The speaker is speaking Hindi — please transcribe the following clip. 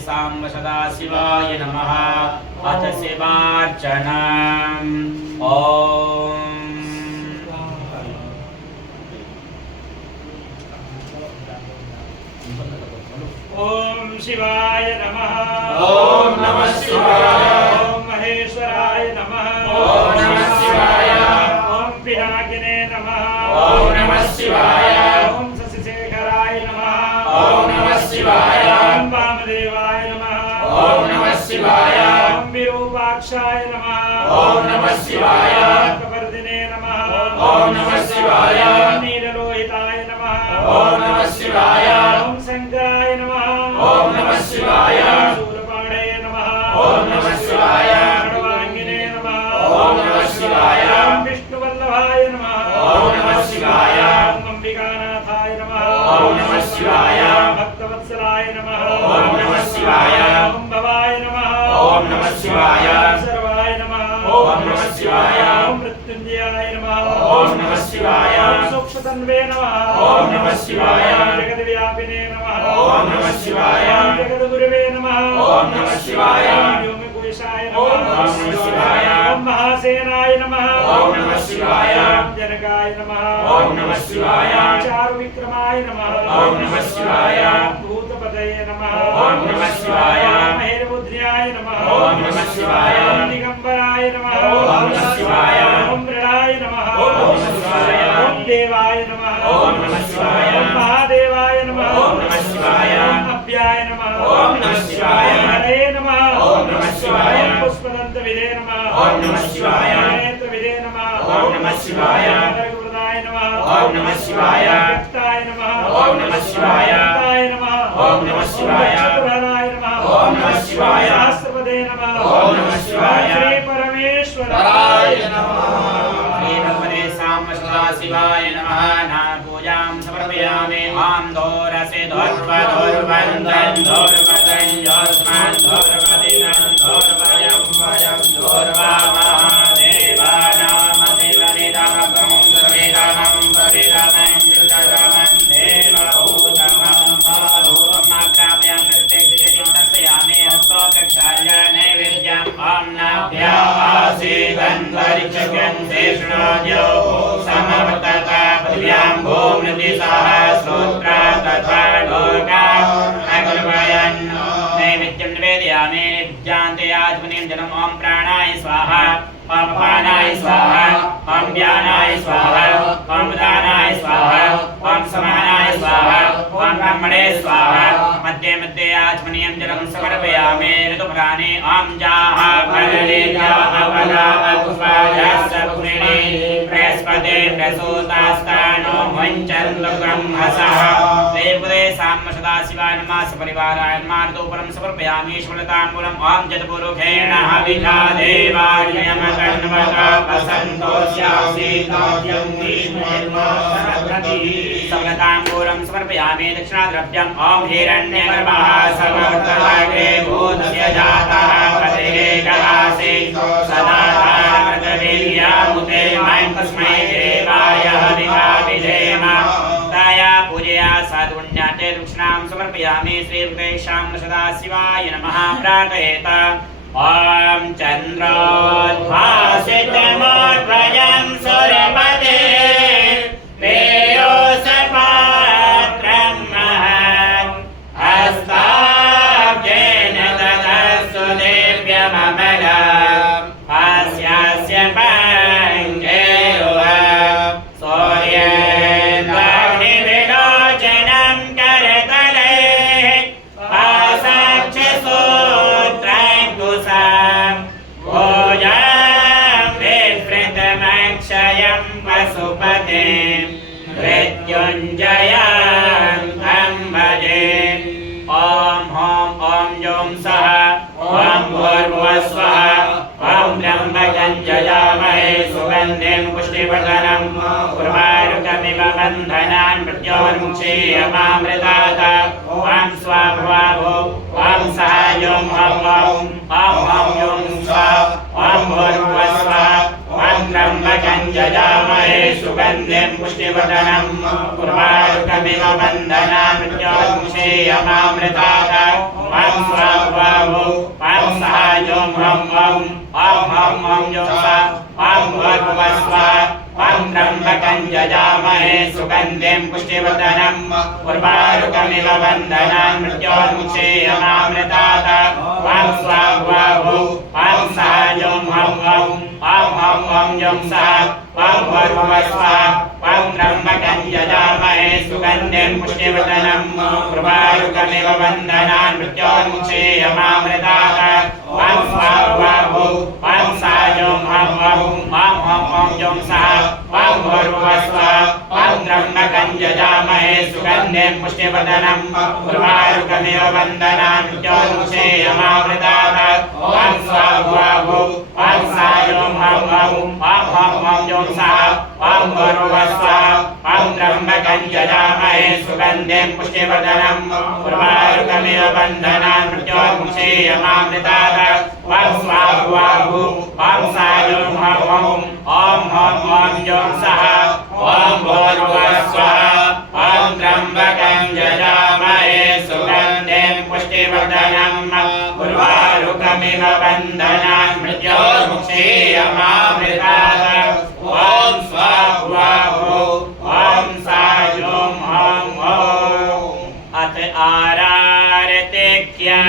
सांब सदाशिवाय नमः। अथ शिवार्चनम्। ओम शिवाय नमः। ओम नमः शिवाय। ओम महेश्वराय नमः। ओम नमः शिवाय। ओम पिनाकिने नमः। ओम नमः शिवाय। ओम शशिशेखराय नमः। ओम नमः शिवाय। ओम वामदेवाय नमः। ओम नमः शिवाय। ओम विरूपाक्षाय नमः। ओम नमः शिवाय। कपर्दिने नमः। ओम नमः शिवाय। ओम नीललोहिताय नमः। ओम नमः शिवाय। ओम शंकराय नमः। ओम नमः शिवाय। शूलपाणे नमः। ओम नमः शिवाय। सर्वांगिने नमः। ओम नमः शिवाय। ओम विष्णुवल्लभाय नमः। ओम नमः शिवाय। ओम अंबिकानाथाय नमः। ओम नमः शिवाय। भक्तवत्सलाय नमः। ओम नमः शिवाय। ओम भवाय नमः। ओम नमः शिवाय। ओम सर्वाय नमः। ओम नमः शिवाय। ओम मृत्युंजयाय नमः। ओम नमः शिवाय। ओम सूक्ष्मतन्वे नमः। ओम नमः शिवाय। ओम जगद्व्यापिने नमः। ओम नमः शिवाय। ओम जगद्गुरवे नमः। ओम नमः शिवाय। ओम व्योमकुशाय नमः। ओम नमः शिवाय। ओम महासेनाय नमः। ओम नमः शिवाय। ओम जनकाय नमः। ओम नमः शिवाय। ओम चारुविक्रमाय नमः। ओम नमः शिवाय। ओम भूतपतये नमः। ओम नमः शिवाय। ओम महेरबुद्ध्याय नमः। ओम नमः शिवाय। ओम दिगंबराय नमः। ओम नमः शिवाय। ओम मृडाय नमः। ओम नमः शिवाय। ओम देवाय नमः। ओम नमः शिवाय। ओम महादेवाय नमः। ओम नमः शिवाय। ओम अभ्याय नमः। ओम नमः शिवाय। ओम हरे नमः। ओम नमः शिवाय। ओम पुष्पदन्तविदे नमः। ओम नमः शिवाय। ओम नेत्रविदे नमः। ओम नमः शिवाय। ओम गर्गवृदाय नमः। ओम नमः शिवाय। ओम व्यक्ताय नमः। ओम नमः शिवाय। ओम व्यक्ताय नमः। ओम नमः शिवाय। ओम चतुराय नमः। ओम नमः शिवाय। सहस्रपदे नमः। ओम नमः शिवाय। श्री परमेश्वराय नमः। श्री भगवते सांब सदाशिवाय नमः। नाम पूजां समर्पयामि। आं दोरसे दोर्वदोर्वन्दं दोर्वदं योस्मान् दोर्वदिनं दोर्वयं वयं दोर्वा महादेवानामतिवनिदमगं सर्वेदमं परिरमं युतरमं देवभूतमं माधुमग्रापयां प्रत्यक्षं दर्शयामि हस्तो प्रक्षाल्य नैवेद्यम् ॐ नाभ्या आसीगन्धरिचगन्धेष्णोद्यो समवर्तता पृथिव्यां भूम्नितिसः श्रोत्रा तथा लोका अकल्पयन् नैवेद्यं निवेदयामि निवेद्यान्ते आत्मनीं जलम् ॐ प्राणाय स्वाहा ॐ अपानाय स्वाहा ॐ व्यानाय स्वाहा ॐ उदानाय स्वाहा ॐ समानाय स्वाहा ॐ ब्रह्मणे स्वाहा मध्ये मध्ये आत्मनीं जलं समर्पयामि ऋतुफलानि ॐ जाः फलने जाः फला पुष्पायास्तपुरिणे बृहस्पते प्रसूतास्तानो वञ्चन्तु ब्रह्मसः देवदे सांब सदाशिवाय नमः सपरिवाराय नमः ऋतुफलं समर्पयामि षोडताम्बूलम् ॐ जतपुरुषेण हविषा देवार्यमकन्वका वसन्तोऽस्यासीताद्यं सपताम्बूलं समर्पयामि दक्षिणाद्रव्यम् ॐ हिरण्यगर्भः समवर्तभागे भूतस्य जातः पतिरेकहासे सदा धारमृतवीर्यामुते मयं तस्मै देवाय हविषा विधेम तया पूजया साधुण्याते दक्षिणां समर्पयामि श्रीरुद्रे सांब सदाशिवाय नमः प्रार्थयेत ॐ चन्द्रोद्भासितमोद्वयं सूर्यपते तेजोसपात्रं महत् हस्ताब्जेन ददस्तु देव्यममलम् अस्यास्य पङ्केरुह सूर्येन्द्राग्निविलोचनं करतले आसाक्षसूत्रं कुशं भोजं विवृतमक्षयं पशुपतिं मृत्युञ्जयं तं भजे ॐ ॐ ॐ जों सः ॐ भूर्भुवस्वः ॐ त्र्यम्बकं यजामहे सुगन्धिं पुष्टिवर्धनं उर्वारुकमिव बन्धनान् मृत्योर्मुक्षीयमामृतात् ॐ स्वाभवाभो ॐ सहायों ॐ ॐ यों स्वः ॐ भूर्भुवस्वः ॐ त्र्यम्बकं यजामहे सुगन्धिं पुष्टिवर्धनं उर्वारुकमिव बन्धनान् मृत्योर्मुक्षीयमामृतात् ॐ स्वाहा ॐ ॐ योसा ॐ भूर्भुवस्वः ॐ त्र्यम्बकं यजामहे सुगन्धिं पुष्टिवर्धनम् उर्वारुकमिव बन्धनान् मृत्योर्मुक्षेयमामृतात् ॐ स्वाहा ॐ सायों हं ॐ ॐ यं सा ॐ भूर्भुवस्वः ॐ त्र्यम्बकं यजामहे सुगन्धिं पुष्टिवर्धनम् उर्वारुकमिव बन्धनान् मृत्योर्मुक्षेयमामृतात् ॐ स्वाहा ॐ सायों हं ॐ यं सा ॐ भूर्भुवस्वः ॐ त्र्यम्बकं यजामहे सुगन्धिं पुष्टिवर्धनम् उर्वारुकमिव बन्धनान् मृत्योर्मुक्षेयमामृतात् ॐ स्वाहा ॐ सायों हं ॐ यं सा ॐ भूर्भुवस्वः ॐ त्र्यम्बकं यजामहे सुगन्धिं पुष्टिवर्धनम् उर्वारुकमिव बन्धनान् मृत्योर्मुक्षेयमामृतात् ॐ स्वाहा ॐ सायों हं ॐ यं सा ॐ भूर्भुवस्वः ॐ त्र्यम्बकं यजामहे सुगन्धिं पुष्टिवर्धनम् उर्वारुकमिव बन्धनान् मृत्योर्मुक्षेयमामृतात् ॐ स्वाहा ॐ सायों हं अथ आरारते क्या